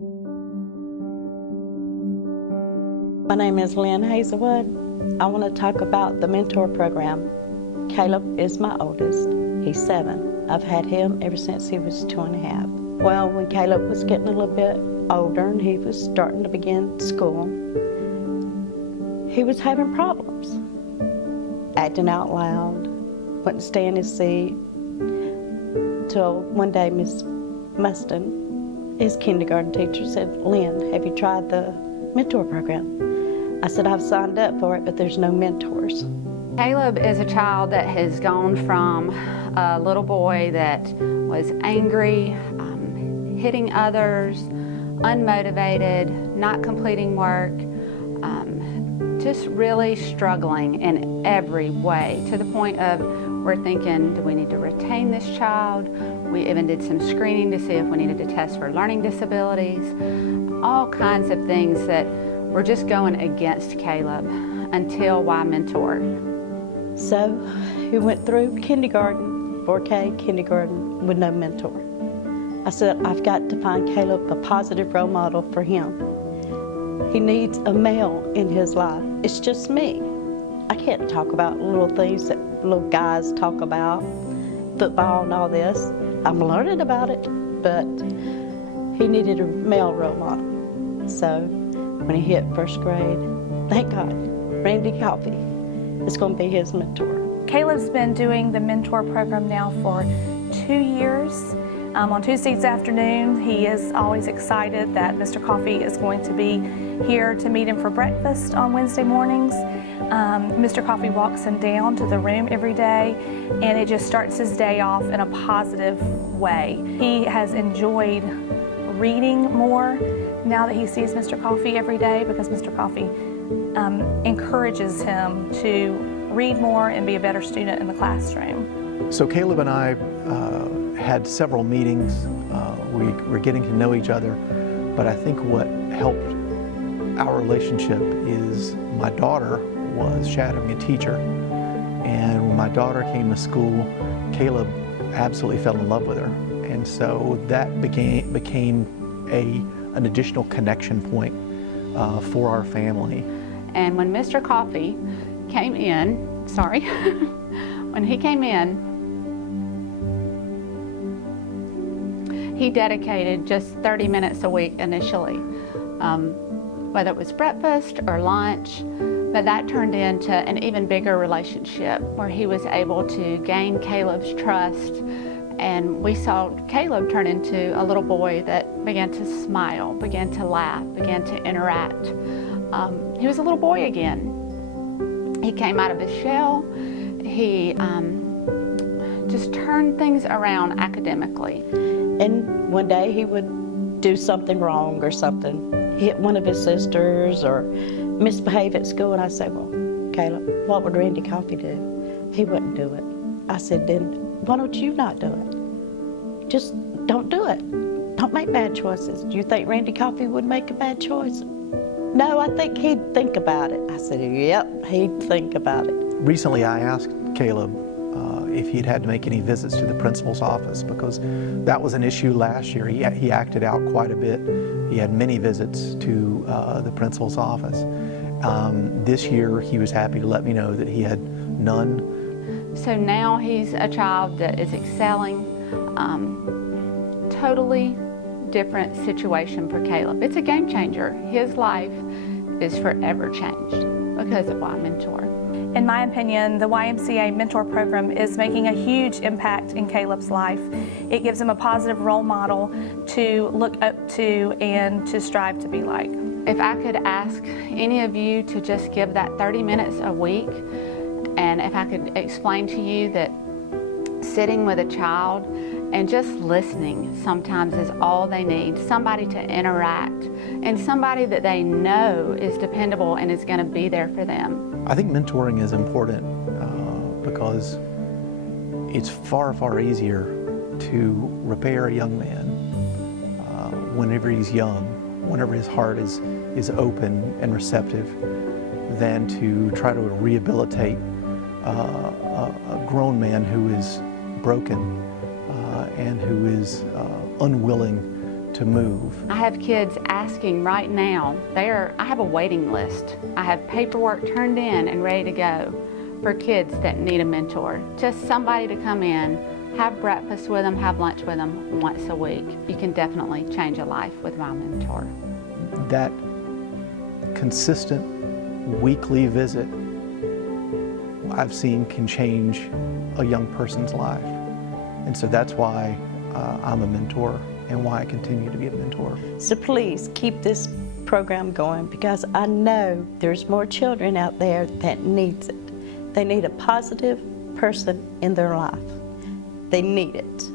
My name is Lynn Hazelwood. I want to talk about the mentor program. Caleb is my oldest. He's 7. I've had him ever since he was 2.5. Well, when Caleb was getting a little bit older and he was starting to begin school, he was having problems. Acting out loud, wouldn't stay in his seat. Till one day Miss Mustin, his kindergarten teacher, said, "Lynn, have you tried the mentor program?" I said, "I've signed up for it, but there's no mentors." Caleb is a child that has gone from a little boy that was angry, hitting others, unmotivated, not completing work, just really struggling in every way, to the point of we're thinking, do we need to retain this child? We even did some screening to see if we needed to test for learning disabilities, all kinds of things that were just going against Caleb until Y Mentor. So he went through kindergarten, 4K kindergarten, with no mentor. I said, I've got to find Caleb a positive role model for him. He needs a male in his life. It's just me. I can't talk about little things that little guys talk about, football and all this. I'm learning about it, but he needed a male role model. So when he hit first grade, thank God, Randy Coffey is going to be his mentor. Caleb's been doing the mentor program now for 2 years. On Tuesdays afternoon, he is always excited that Mr. Coffey is going to be here to meet him for breakfast on Wednesday mornings. Mr. Coffey walks him down to the room every day, and it just starts his day off in a positive way. He has enjoyed reading more now that he sees Mr. Coffey every day, because Mr. Coffey encourages him to read more and be a better student in the classroom. So Caleb and I had several meetings. We were getting to know each other, but I think what helped our relationship is my daughter was shadowing a teacher, and when my daughter came to school, Caleb absolutely fell in love with her, and so that became an additional connection point for our family. And when Mr. Coffey came in, when he came in, he dedicated just 30 minutes a week initially, whether it was breakfast or lunch, but that turned into an even bigger relationship where he was able to gain Caleb's trust, and we saw Caleb turn into a little boy that began to smile, began to laugh, began to interact. He was a little boy again. He came out of his shell. He just turned things around academically. And one day he would do something wrong or something, hit one of his sisters or misbehave at school, and I said, "Well, Caleb, what would Randy Coffey do?" He wouldn't do it. I said, "Then why don't you not do it? Just don't do it. Don't make bad choices." "Do you think Randy Coffey would make a bad choice?" "No, I think he'd think about it." I said, "Yep, he'd think about it." Recently I asked Caleb if he'd had to make any visits to the principal's office, because that was an issue last year. He acted out quite a bit. He had many visits to the principal's office. This year he was happy to let me know that he had none. So now he's a child that is excelling. Totally different situation for Caleb. It's a game changer. His life is forever changed because of Y Mentor. In my opinion, the YMCA mentor program is making a huge impact in Caleb's life. It gives him a positive role model to look up to and to strive to be like. If I could ask any of you to just give that 30 minutes a week, and if I could explain to you that sitting with a child and just listening sometimes is all they need. Somebody to interact, and somebody that they know is dependable and is going to be there for them. I think mentoring is important because it's far, far easier to repair a young man whenever he's young, whenever his heart is open and receptive, than to try to rehabilitate a grown man who is broken and who is unwilling to move. I have kids asking right now. I have a waiting list. I have paperwork turned in and ready to go for kids that need a mentor. Just somebody to come in, have breakfast with them, have lunch with them once a week. You can definitely change a life with my mentor. That consistent weekly visit I've seen can change a young person's life. And so that's why I'm a mentor and why I continue to be a mentor. So please keep this program going, because I know there's more children out there that needs it. They need a positive person in their life. They need it.